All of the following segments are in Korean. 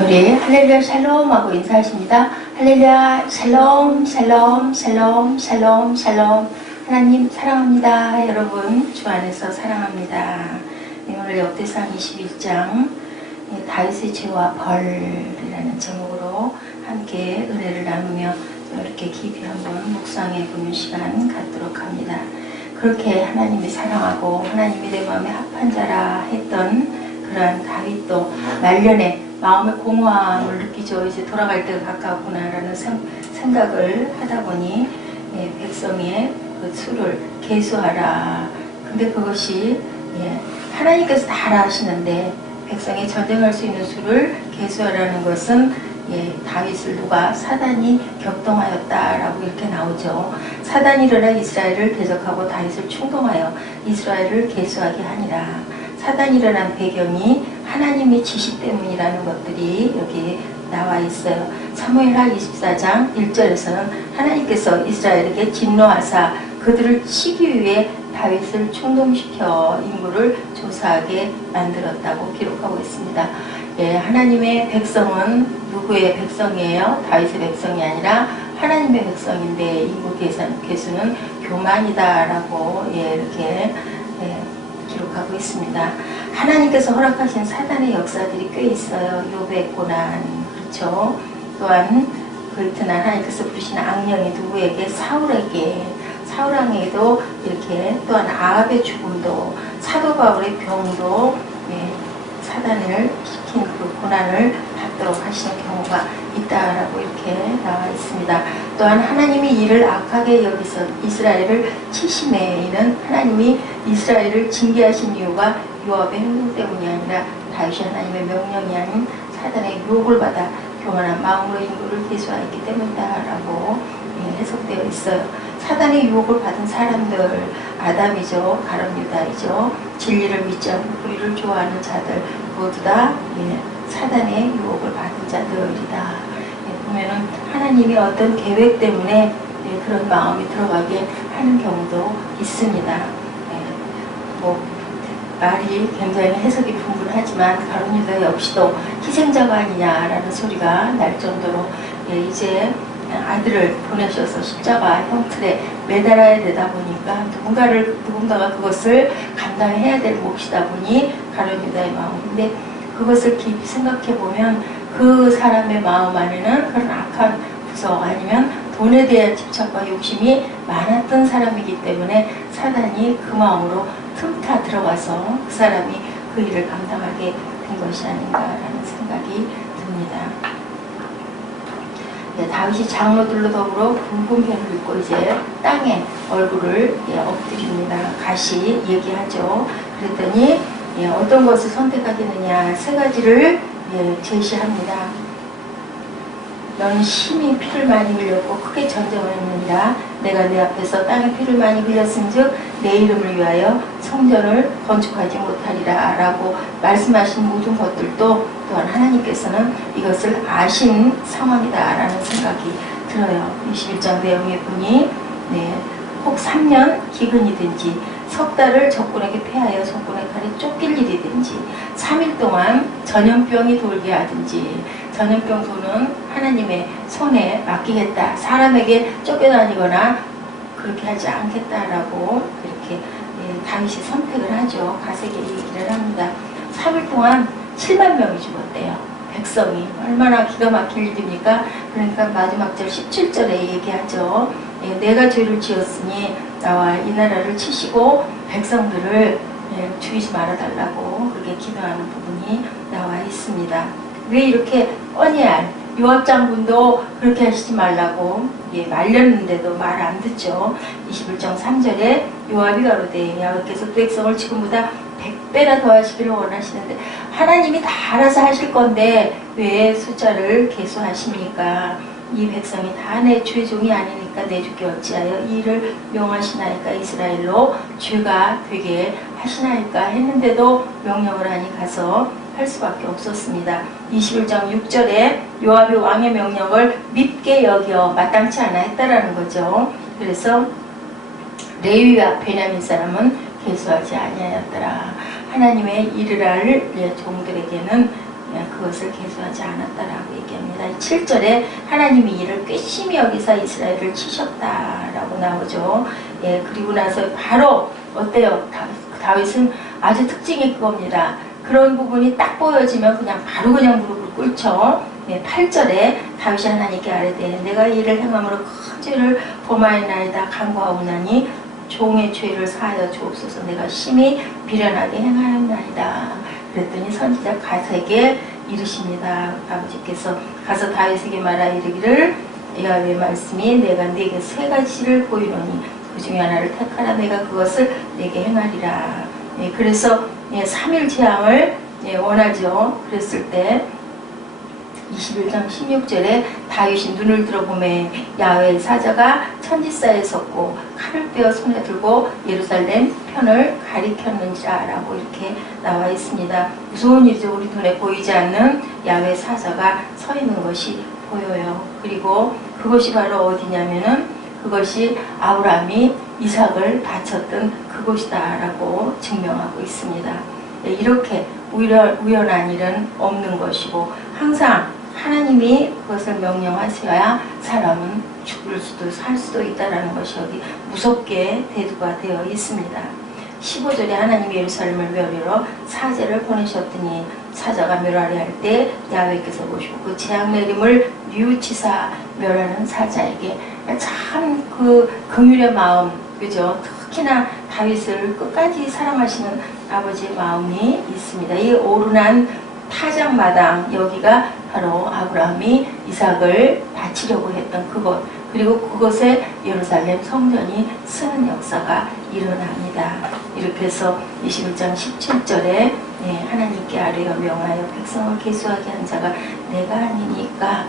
자, 우리 할렐루야 샬롬 하고 인사하십니다. 할렐루야 샬롬 샬롬 샬롬 샬롬 샬롬. 하나님 사랑합니다. 여러분 주 안에서 사랑합니다. 오늘 역대상 21장 다윗의 죄와 벌이라는 제목으로 함께 은혜를 나누며 이렇게 깊이 한번 묵상해 보는 시간 갖도록 합니다. 그렇게 하나님이 사랑하고 하나님이 내 마음에 합한 자라 했던 그러한 다윗도 말년에 마음의 공허함을 느끼죠. 이제 돌아갈 때가 가까웠구나라는 생각을 하다 보니 백성의 그 수를 계수하라. 근데 그것이 하나님께서 다 알아 하시는데 백성이 전쟁할 수 있는 수를 계수하라는 것은 다윗을 누가 사단이 격동하였다라고 이렇게 나오죠. 사단이 일어나 이스라엘을 대적하고 다윗을 충동하여 이스라엘을 계수하게 하니라. 사단이 일어난 배경이 하나님의 지시 때문이라는 것들이 여기 나와 있어요. 사무엘하 24장 1절에서는 하나님께서 이스라엘에게 진노하사 그들을 치기 위해 다윗을 충동시켜 인구를 조사하게 만들었다고 기록하고 있습니다. 하나님의 백성은 누구의 백성이에요? 다윗의 백성이 아니라 하나님의 백성인데 인구 계수는 교만이다라고 이렇게 기록하고 있습니다. 하나님께서 허락하신 사단의 역사들이 꽤 있어요. 욥의 고난, 그렇죠? 또한 그 이튿날 하나님께서 부르신 악령이 누구에게? 사울에게. 사울왕에게도 이렇게, 또한 아합의 죽음도, 사도 바울의 병도 사단을 시킨 그 고난을 받도록 하시는 경우가 있다라고 이렇게 나와 있습니다. 또한 하나님이 이를 악하게 여기서 이스라엘을 치심에 이는 하나님이 이스라엘을 징계하신 이유가 요압의 행동 때문이 아니라 다윗이 하나님의 명령이 아닌 사단의 유혹을 받아 교만한 마음으로 인구를 계수하였기 때문이다라고 해석되어 있어요. 사단의 유혹을 받은 사람들, 아담이죠, 가룟 유다이죠, 진리를 믿지 않고 불의를 좋아하는 자들 모두 다 사단의 유혹을 받은 자들이다. 보면은 하나님이 어떤 계획 때문에 그런 마음이 들어가게 하는 경우도 있습니다. 말이 굉장히 해석이 풍부하지만 가룟 유다 역시도 희생자가 아니냐라는 소리가 날 정도로 이제 아들을 보내셔서 십자가 형틀에 매달아야 되다 보니까 누군가가 그것을 감당해야 될 몫이다 보니 가룟 유다의 마음인데, 그것을 깊이 생각해 보면 그 사람의 마음 안에는 그런 악한 구석 아니면 돈에 대한 집착과 욕심이 많았던 사람이기 때문에 사단이 그 마음으로 틈타 들어가서 그 사람이 그 일을 감당하게 된 것이 아닌가라는 생각이 듭니다. 다윗이 장로들로 더불어 굵은 편을 입고 이제 땅에 얼굴을 엎드립니다. 가시 얘기하죠. 그랬더니 어떤 것을 선택하겠느냐, 세 가지를 제시합니다. 너는 심히 피를 많이 흘렸고 크게 전쟁을 했느니라. 내가 내 앞에서 땅에 피를 많이 흘렸은즉 내 이름을 위하여 성전을 건축하지 못하리라 라고 말씀하신 모든 것들도 또한 하나님께서는 이것을 아신 상황이다 라는 생각이 들어요. 21장 내용에 보니 혹 3년 기근이든지 석 달을 적군에게 패하여 적군의 칼에 쫓길 일이든지 3일 동안 전염병이 돌게 하든지, 전염병 도는 하나님의 손에 맡기겠다, 사람에게 쫓겨다니거나 그렇게 하지 않겠다라고 이렇게 다윗이 선택을 하죠. 가세게 얘기를 합니다. 3일 동안 7만 명이 죽었대요. 백성이. 얼마나 기가 막힐 일입니까? 그러니까 마지막 절 17절에 얘기하죠. 내가 죄를 지었으니 나와 이 나라를 치시고 백성들을 죽이지 말아달라고 그렇게 기도하는 부분이 나와 있습니다. 왜 이렇게 뻔히 요압 장군도 그렇게 하시지 말라고 말렸는데도 말 안 듣죠. 21장 3절에 요압이 가로되 여호와께서 백성을 지금보다 100배나 더 하시기를 원하시는데, 하나님이 다 알아서 하실 건데 왜 숫자를 계수하십니까? 이 백성이 다 내 죄종이 아니니까 내주께 어찌하여 이 일을 명하시나이까? 이스라엘로 죄가 되게 하시나이까? 했는데도 명령을 하니 가서 할 수밖에 없었습니다. 21장 6절에 요압이 왕의 명령을 밉게 여겨 마땅치 않아 했다라는 거죠. 그래서 레위와 베냐민 사람은 계수하지 아니하였더라. 하나님의 일을 할 종들에게는 그것을 계수하지 않았다라고 얘기합니다. 7절에 하나님이 이를 괘씸히 여기사 이스라엘을 치셨다라고 나오죠. 예, 그리고 나서 바로 어때요? 다윗은 아주 특징이 그겁니다. 그런 부분이 딱 보여지면 그냥 바로 그냥 무릎을 꿇죠. 예, 8절에 다윗이 하나님께 아뢰되 내가 이 일을 행함으로 큰 죄를 범하였나이다 간구하오나니 종의 죄를 사하여 주옵소서. 내가 심히 비련하게 행하였나이다. 그랬더니 선지자 갓에게 이르십니다. 아버지께서 가서 다윗에게 말하 이르기를 여호와의 말씀이 내가 네게 세 가지를 보이노니 그 중에 하나를 택하라. 내가 그것을 네게 행하리라. 예, 그래서 3일 재앙을 원하죠. 그랬을 때 21장 16절에 다윗이 눈을 들어보매 야훼의 사자가 천지사에 섰고 칼을 빼어 손에 들고 예루살렘 편을 가리켰는지라 라고 이렇게 나와 있습니다. 무서운 일이죠. 우리 눈에 보이지 않는 야훼 사자가 서 있는 것이 보여요. 그리고 그것이 바로 어디냐면은 그것이 아브라함이 이삭을 바쳤던 그곳이다 라고 증명하고 있습니다. 이렇게 우연한 일은 없는 것이고 항상 하나님이 그것을 명령하셔야 사람은 죽을 수도 살 수도 있다는 것이 여기 무섭게 대두가 되어 있습니다. 15절에 하나님이 예루살렘을 멸하러 사제를 보내셨더니 사자가 멸하려 할 때 야훼께서 보시고 그 재앙 내림을 뉘우치사 멸하는 사자에게 참 그 긍휼의 마음, 그죠? 특히나 다윗을 끝까지 사랑하시는 아버지의 마음이 있습니다. 이 오르난 타작마당, 여기가 바로 아브라함이 이삭을 바치려고 했던 그곳, 그리고 그곳에 예루살렘 성전이 쓰는 역사가 일어납니다. 이렇게 해서 21장 17절에 하나님께 아뢰어 명하여 백성을 계수하게 한 자가 내가 아니니까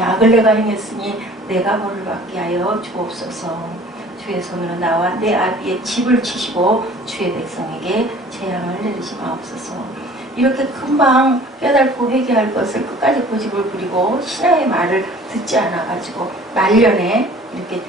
악을 내가 행했으니 내가 벌을 받게 하여 주옵소서. 주의 손으로 나와 내 아비의 집을 치시고 주의 백성에게 재앙을 내리지 마옵소서. 이렇게 금방 깨닫고 회개할 것을 끝까지 고집을 부리고 신앙의 말을 듣지 않아가지고 말년에 이렇게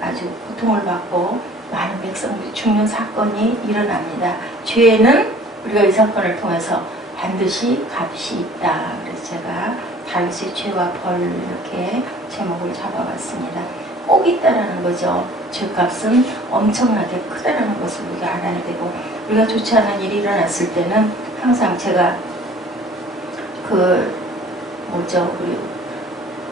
아주 고통을 받고 많은 백성들이 죽는 사건이 일어납니다. 죄는 우리가 이 사건을 통해서 반드시 값이 있다. 그래서 제가 다윗의 죄와 벌 이렇게 제목을 잡아봤습니다. 꼭 있다라는 거죠. 죄값은 엄청나게 크다라는 것을 우리가 알아야 되고, 우리가 좋지 않은 일이 일어났을 때는 항상 제가 우리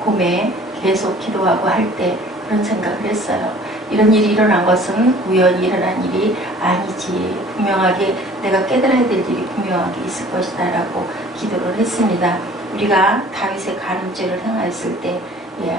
봄에 계속 기도하고 할 때 그런 생각을 했어요. 이런 일이 일어난 것은 우연히 일어난 일이 아니지. 분명하게 내가 깨달아야 될 일이 분명하게 있을 것이다 라고 기도를 했습니다. 우리가 다윗의 간음죄를 행하였을 때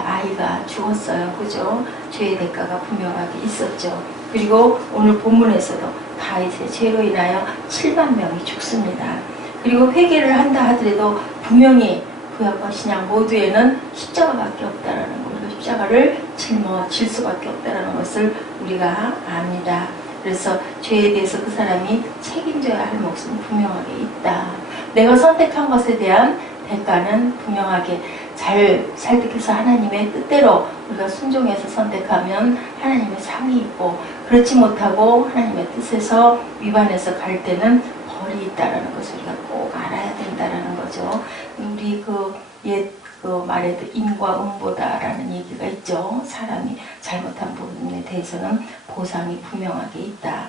아이가 죽었어요. 그죠? 죄의 대가가 분명하게 있었죠. 그리고 오늘 본문에서도 다윗의 죄로 인하여 7만 명이 죽습니다. 그리고 회개를 한다 하더라도 분명히 구약과 신약 모두에는 십자가밖에 없다라는 것, 십자가를 짊어질 수밖에 없다라는 것을 우리가 압니다. 그래서 죄에 대해서 그 사람이 책임져야 할 몫은 분명하게 있다. 내가 선택한 것에 대한 대가는 분명하게 잘 설득해서 하나님의 뜻대로 우리가 순종해서 선택하면 하나님의 상이 있고, 그렇지 못하고 하나님의 뜻에서 위반해서 갈 때는 벌이 있다라는 것을 우리가 꼭 알아야 된다라는 거죠. 우리 말에도 인과 응보다라는 얘기가 있죠. 사람이 잘못한 부분에 대해서는 보상이 분명하게 있다.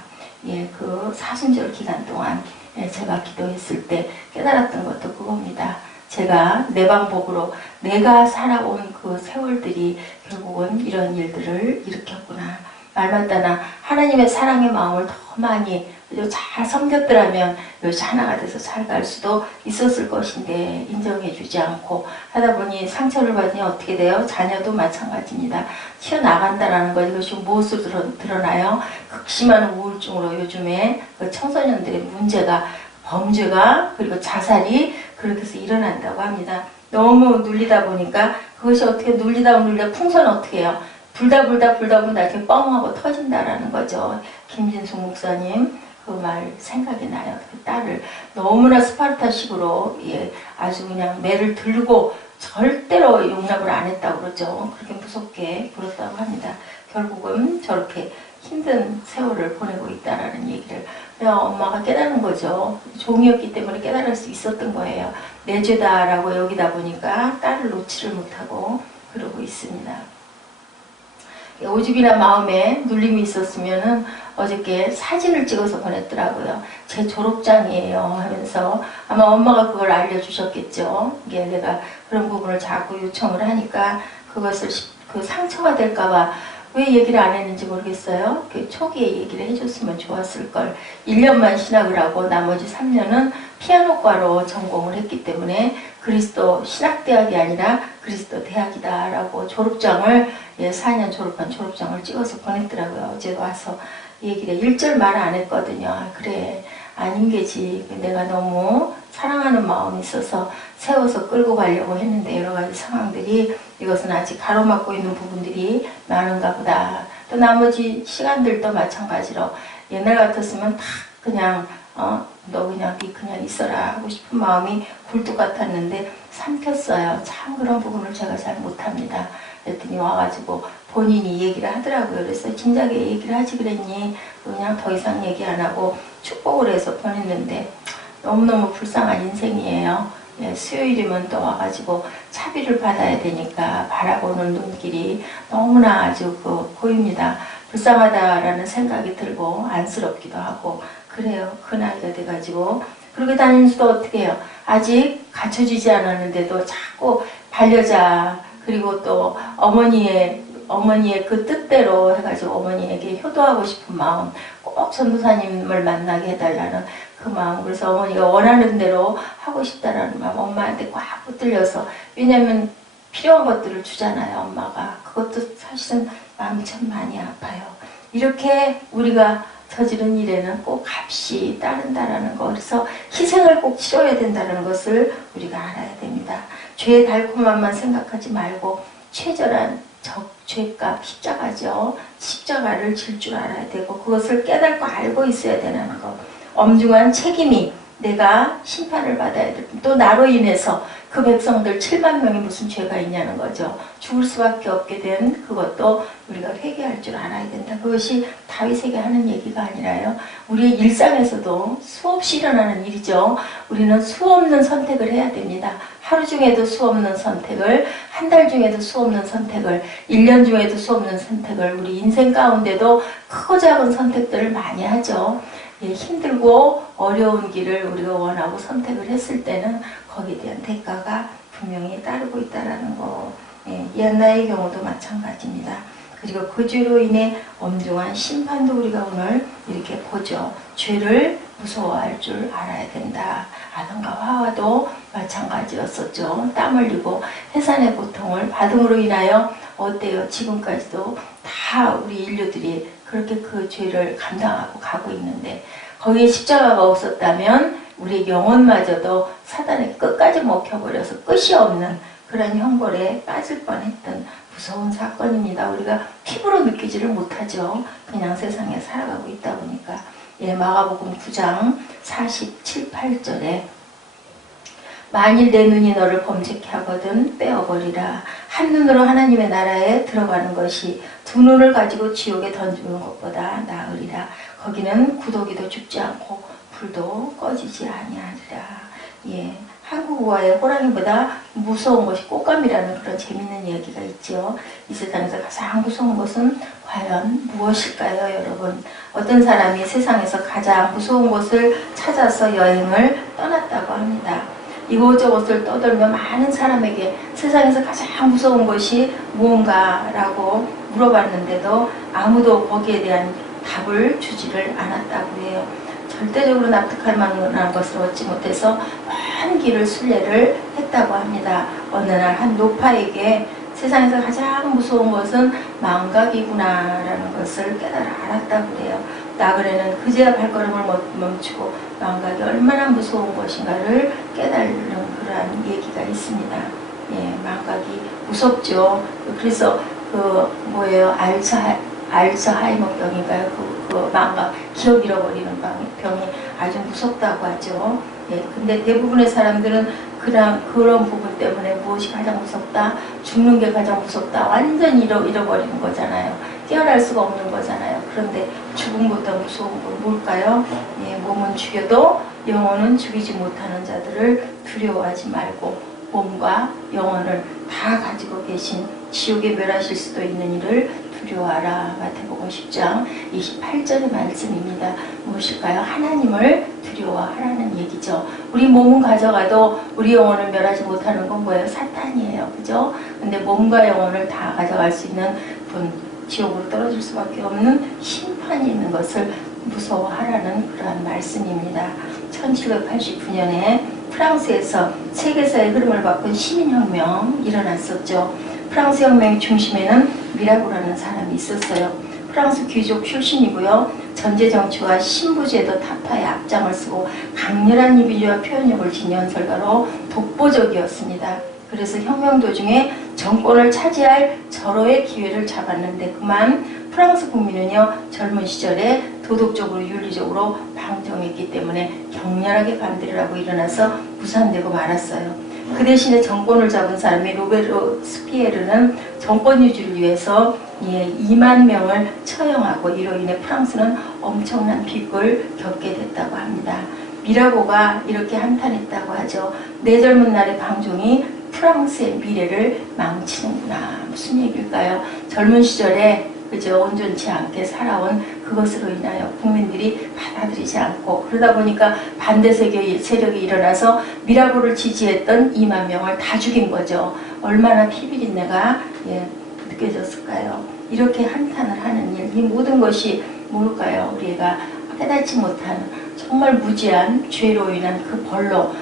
그 사순절 기간 동안 제가 기도했을 때 깨달았던 것도 그겁니다. 제가 내 방법으로 내가 살아온 그 세월들이 결국은 이런 일들을 일으켰구나. 말마따나 하나님의 사랑의 마음을 더 많이 잘 섬겼더라면 이것이 하나가 돼서 잘 갈 수도 있었을 것인데 인정해주지 않고 하다 보니 상처를 받으니 어떻게 돼요? 자녀도 마찬가지입니다. 튀어나간다라는 것, 이것이 무엇으로 드러나요? 극심한 우울증으로 요즘에 그 청소년들의 문제가, 범죄가, 그리고 자살이 그렇게 해서 일어난다고 합니다. 너무 눌리다 보니까 그것이 어떻게 눌리다 풍선 어떻게 해요? 불다 이렇게 뻥하고 터진다라는 거죠. 김진숙 목사님 그 말 생각이 나요. 그 딸을 너무나 스파르타식으로 아주 그냥 매를 들고 절대로 용납을 안 했다고 그러죠. 그렇게 무섭게 굴었다고 합니다. 결국은 저렇게 힘든 세월을 보내고 있다라는 얘기를 그냥 엄마가 깨닫는 거죠. 종이었기 때문에 깨달을 수 있었던 거예요. 내 죄다라고 여기다 보니까 딸을 놓지를 못하고 그러고 있습니다. 오죽이나 마음에 눌림이 있었으면은 어저께 사진을 찍어서 보냈더라고요. 제 졸업장이에요 하면서 아마 엄마가 그걸 알려주셨겠죠. 이게 내가 그런 부분을 자꾸 요청을 하니까 그것을 그 상처가 될까봐 왜 얘기를 안 했는지 모르겠어요. 초기에 얘기를 해줬으면 좋았을걸. 1년만 신학을 하고 나머지 3년은 피아노과로 전공을 했기 때문에 그리스도 신학대학이 아니라 그리스도 대학이다 라고 졸업장을 4년 졸업한 졸업장을 찍어서 보냈더라고요. 어제 와서 얘기를 1절 말 안 했거든요. 아, 그래 아닌 게지. 내가 너무 사랑하는 마음이 있어서 세워서 끌고 가려고 했는데 여러 가지 상황들이 이것은 아직 가로막고 있는 부분들이 많은가 보다. 또 나머지 시간들도 마찬가지로 옛날 같았으면 다 그냥 너 그냥 있어라 하고 싶은 마음이 굴뚝 같았는데 삼켰어요. 참 그런 부분을 제가 잘 못합니다. 그랬더니 와가지고 본인이 얘기를 하더라고요. 그래서 진작에 얘기를 하지 그랬니? 그냥 더 이상 얘기 안 하고 축복을 해서 보냈는데 너무너무 불쌍한 인생이에요. 수요일이면 또 와가지고 차비를 받아야 되니까 바라보는 눈길이 너무나 아주 보입니다. 불쌍하다라는 생각이 들고 안쓰럽기도 하고 그래요. 그 나이가 돼가지고 그렇게 다니는 수도 어떻게 해요. 아직 갖춰지지 않았는데도 자꾸 반려자 그리고 또 어머니의 그 뜻대로 해가지고 어머니에게 효도하고 싶은 마음 꼭 전도사님을 만나게 해달라는 그 마음. 그래서 어머니가 원하는 대로 하고 싶다라는 마음 엄마한테 꽉 붙들려서 왜냐면 필요한 것들을 주잖아요. 엄마가. 그것도 사실은 마음이 참 많이 아파요. 이렇게 우리가 저지른 일에는 꼭 값이 따른다라는 거. 그래서 희생을 꼭 치러야 된다는 것을 우리가 알아야 됩니다. 죄의 달콤함만 생각하지 말고 최절한 죄값 십자가죠. 십자가를 질 줄 알아야 되고 그것을 깨닫고 알고 있어야 되는 거. 엄중한 책임이 내가 심판을 받아야 되고 또 나로 인해서 그 백성들 7만 명이 무슨 죄가 있냐는 거죠. 죽을 수밖에 없게 된 그것도 우리가 회개할 줄 알아야 된다. 그것이 다윗에게 하는 얘기가 아니라요. 우리의 일상에서도 수없이 일어나는 일이죠. 우리는 수없는 선택을 해야 됩니다. 하루 중에도 수없는 선택을, 한 달 중에도 수없는 선택을, 1년 중에도 수없는 선택을 우리 인생 가운데도 크고 작은 선택들을 많이 하죠. 힘들고 어려운 길을 우리가 원하고 선택을 했을 때는 거기에 대한 대가가 분명히 따르고 있다는 거. 이한나의 경우도 마찬가지입니다. 그리고 그 죄로 인해 엄중한 심판도 우리가 오늘 이렇게 보죠. 죄를 무서워할 줄 알아야 된다. 아담과 하와도 마찬가지였었죠. 땀 흘리고 해산의 고통을 받음으로 인하여 어때요? 지금까지도 다 우리 인류들이 그렇게 그 죄를 감당하고 가고 있는데 거기에 십자가가 없었다면 우리의 영혼마저도 사단에게 끝까지 먹혀버려서 끝이 없는 그런 형벌에 빠질 뻔했던 무서운 사건입니다. 우리가 피부로 느끼지를 못하죠. 그냥 세상에 살아가고 있다 보니까. 마가복음 9장 47, 8절에 만일 내 눈이 너를 범죄케 하거든 빼어버리라. 한 눈으로 하나님의 나라에 들어가는 것이 두 눈을 가지고 지옥에 던지는 것보다 나으리라. 거기는 구더기도 죽지 않고 불도 꺼지지 아니하리라. 한국어의 호랑이보다 무서운 것이 꽃감이라는 그런 재밌는 이야기가 있죠. 이 세상에서 가장 무서운 것은 과연 무엇일까요, 여러분? 어떤 사람이 세상에서 가장 무서운 곳을 찾아서 여행을 떠났다고 합니다. 이곳저곳을 떠돌며 많은 사람에게 세상에서 가장 무서운 것이 무언가라고 물어봤는데도 아무도 거기에 대한 답을 주지를 않았다고 해요. 절대적으로 납득할 만한 것을 얻지 못해서 먼 길을 순례를 했다고 합니다. 어느 날 한 노파에게 세상에서 가장 무서운 것은 망각이구나라는 것을 깨달아 알았다고 그래요. 나그네는 그제야 발걸음을 멈추고 망각이 얼마나 무서운 것인가를 깨달는 그러한 얘기가 있습니다. 망각이 무섭죠. 그래서 알츠하이머병인가요? 그 망각, 기억 잃어버리는 병이 아주 무섭다고 하죠. 근데 대부분의 사람들은 그런 부분 때문에 무엇이 가장 무섭다? 죽는 게 가장 무섭다. 완전히 잃어버리는 거잖아요. 깨어날 수가 없는 거잖아요. 그런데 죽음보다 무서운 건 뭘까요? 예, 몸은 죽여도 영혼은 죽이지 못하는 자들을 두려워하지 말고 몸과 영혼을 다 가지고 계신 지옥에 멸하실 수도 있는 이를 두려워하라. 마태복음 10장 28절의 말씀입니다. 무엇일까요? 하나님을 두려워하라는 얘기죠. 우리 몸은 가져가도 우리 영혼을 멸하지 못하는 건 뭐예요? 사탄이에요. 그죠? 근데 몸과 영혼을 다 가져갈 수 있는 분, 지옥으로 떨어질 수밖에 없는 심판이 있는 것을 무서워하라는 그러한 말씀입니다. 1789년에 프랑스에서 세계사의 흐름을 바꾼 시민혁명 일어났었죠. 프랑스 혁명의 중심에는 미라고라는 사람이 있었어요. 프랑스 귀족 출신이고요. 전제정치와 신부제도 타파의 앞장을 쓰고 강렬한 이미지와 표현력을 지닌 연설가로 독보적이었습니다. 그래서 혁명 도중에 정권을 차지할 절호의 기회를 잡았는데 그만 프랑스 국민은요 젊은 시절에 도덕적으로 윤리적으로 방종했기 때문에 격렬하게 반대를 하고 일어나서 무산되고 말았어요. 그 대신에 정권을 잡은 사람이 로베르스피에르는 정권 유지를 위해서 2만 명을 처형하고 이로 인해 프랑스는 엄청난 비극을 겪게 됐다고 합니다. 미라보가 이렇게 한탄했다고 하죠. 내 젊은 날의 방종이 프랑스의 미래를 망치는구나. 무슨 얘기일까요? 젊은 시절에 그저 온전치 않게 살아온 그것으로 인하여 국민들이 받아들이지 않고 그러다 보니까 반대 세력이 일어나서 미라보를 지지했던 2만 명을 다 죽인 거죠. 얼마나 피비린내가 느껴졌을까요? 이렇게 한탄을 하는 일, 이 모든 것이 뭘까요? 우리가 깨닫지 못한 정말 무지한 죄로 인한 그 벌로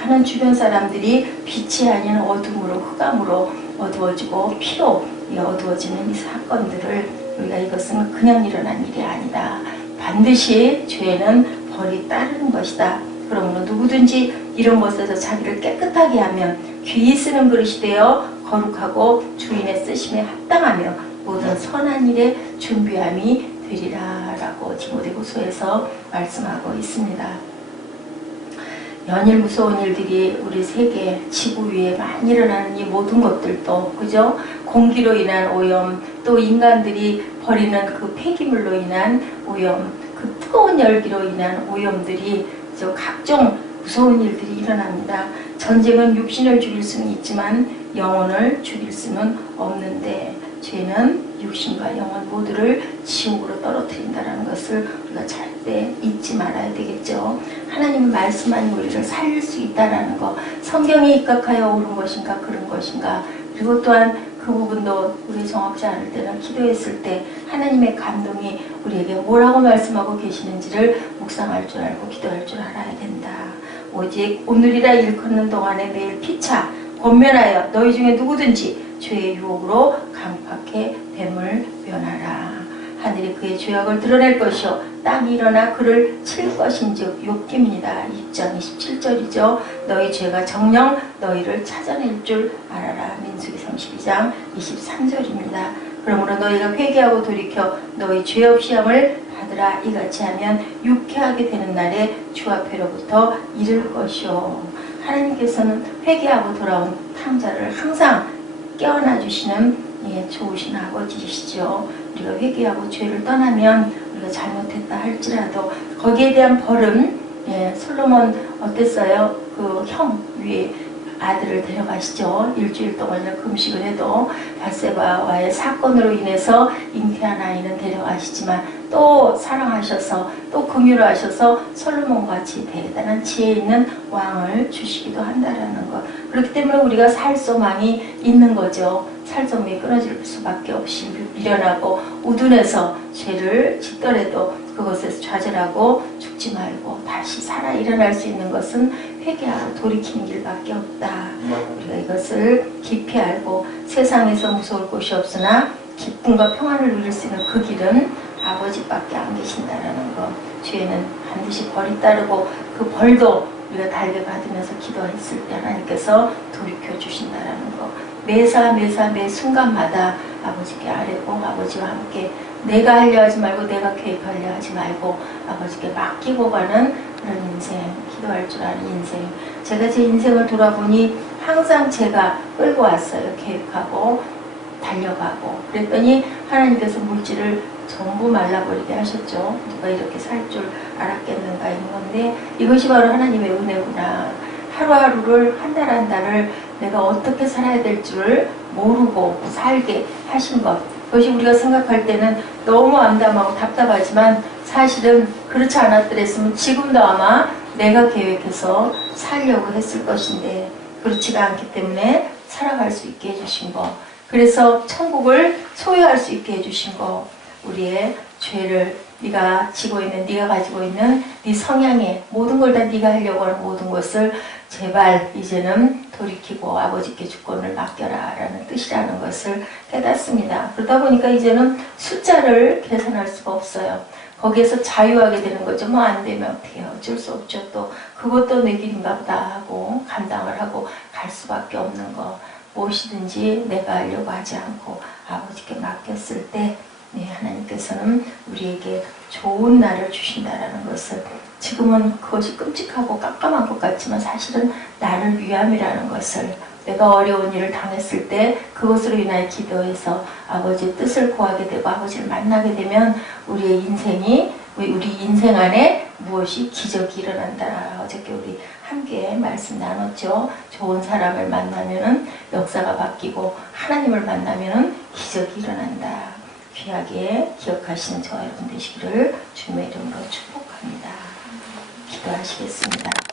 많은 주변 사람들이 빛이 아닌 어둠으로 흑암으로 어두워지고 피로 어두워지는 이 사건들을 우리가 이것은 그냥 일어난 일이 아니다. 반드시 죄는 벌이 따르는 것이다. 그러므로 누구든지 이런 것에서 자기를 깨끗하게 하면 귀히 쓰는 그릇이 되어 거룩하고 주인의 쓰심에 합당하며 모든 선한 일에 준비함이 되리라 라고 디모데후서에서 말씀하고 있습니다. 연일 무서운 일들이 우리 세계 지구 위에 많이 일어나는 이 모든 것들도 그죠? 공기로 인한 오염, 또 인간들이 버리는 그 폐기물로 인한 오염, 그 뜨거운 열기로 인한 오염들이 각종 무서운 일들이 일어납니다. 전쟁은 육신을 죽일 수는 있지만 영혼을 죽일 수는 없는데 죄는 육신과 영혼 모두를 지옥으로 떨어뜨린다는 것을 우리가 절대 잊지 말아야 되겠죠. 하나님은 말씀하는 우리를 살릴 수 있다는 거, 성경에 입각하여 옳은 것인가 그런 것인가, 그리고 또한 그 부분도 우리 정확지 않을 때는 기도했을 때 하나님의 감동이 우리에게 뭐라고 말씀하고 계시는지를 묵상할 줄 알고 기도할 줄 알아야 된다. 오직 오늘이라 일컫는 동안에 매일 피차 권면하여 너희 중에 누구든지 죄의 유혹으로 강팍해 뱀을 면하라. 하늘이 그의 죄악을 드러낼 것이요 땅이 일어나 그를 칠 것인즉 욥기입니다. 2장 27절이죠. 너희 죄가 정녕 너희를 찾아낼 줄 알아라. 민수기 32장 23절입니다. 그러므로 너희가 회개하고 돌이켜 너희 죄 없이 함을 받으라. 이같이 하면 유쾌하게 되는 날에 주 앞에로부터 이를 것이요. 하나님께서는 회개하고 돌아온 탕자를 항상 깨어나 주시는 좋으신 아버지시죠. 우리가 회개하고 죄를 떠나면 우리가 잘못했다 할지라도 거기에 대한 벌은 솔로몬 어땠어요? 그 형 위에 아들을 데려가시죠. 일주일 동안이나 금식을 해도 밧세바와의 사건으로 인해서 잉태한 아이는 데려가시지만 또 사랑하셔서 또 긍휼하셔서 솔로몬같이 대단한 지혜 있는 왕을 주시기도 한다라는 것. 그렇기 때문에 우리가 살 소망이 있는 거죠. 살 소망이 끊어질 수밖에 없이 미련하고 우둔해서 죄를 짓더라도 그것에서 좌절하고 죽지 말고 다시 살아 일어날 수 있는 것은 회개하고 돌이키는 길밖에 없다. 우리가 이것을 깊이 알고 세상에서 무서울 곳이 없으나 기쁨과 평안을 누릴 수 있는 그 길은 아버지밖에 안 계신다라는 것. 죄는 반드시 벌이 따르고 그 벌도 우리가 달게 받으면서 기도했을 때 하나님께서 돌이켜 주신다라는 것. 매사 매 순간마다 아버지께 아뢰고 아버지와 함께 내가 하려 하지 말고 내가 개입하려 하지 말고 아버지께 맡기고 가는 그런 인생 기도할 줄 아는 인생. 제가 제 인생을 돌아보니 항상 제가 끌고 왔어요. 계획하고 달려가고. 그랬더니 하나님께서 물질을 전부 말라버리게 하셨죠. 누가 이렇게 살 줄 알았겠는가 이런 건데, 이것이 바로 하나님의 은혜구나. 하루하루를, 한 달 한 달을 내가 어떻게 살아야 될 줄 모르고 살게 하신 것. 그것이 우리가 생각할 때는 너무 암담하고 답답하지만 사실은 그렇지 않았더랬으면 지금도 아마 내가 계획해서 살려고 했을 것인데 그렇지가 않기 때문에 살아갈 수 있게 해주신 것. 그래서 천국을 소유할 수 있게 해주신 것. 우리의 죄를 네가 지고 있는, 네가 가지고 있는 네 성향에 모든 걸 다 네가 하려고 하는 모든 것을 제발 이제는 돌이키고 아버지께 주권을 맡겨라 라는 뜻이라는 것을 깨닫습니다. 그러다 보니까 이제는 숫자를 계산할 수가 없어요. 거기에서 자유하게 되는 거죠. 뭐 안 되면 어떻게 해요. 어쩔 수 없죠. 또 그것도 내 길인가 보다 하고 감당을 하고 갈 수밖에 없는 거. 무엇이든지 내가 하려고 하지 않고 아버지께 맡겼을 때 하나님께서는 우리에게 좋은 날을 주신다라는 것을, 지금은 그것이 끔찍하고 깜깜한 것 같지만 사실은 나를 위함이라는 것을, 내가 어려운 일을 당했을 때 그것으로 인하여 기도해서 아버지의 뜻을 구하게 되고 아버지를 만나게 되면 우리의 인생이, 우리 인생 안에 무엇이 기적이 일어난다. 어저께 우리 함께 말씀 나눴죠. 좋은 사람을 만나면은 역사가 바뀌고 하나님을 만나면은 기적이 일어난다. 귀하게 기억하시는 저와 여러분 되시기를 주님의 이름으로 축복합니다. 기도하시겠습니다.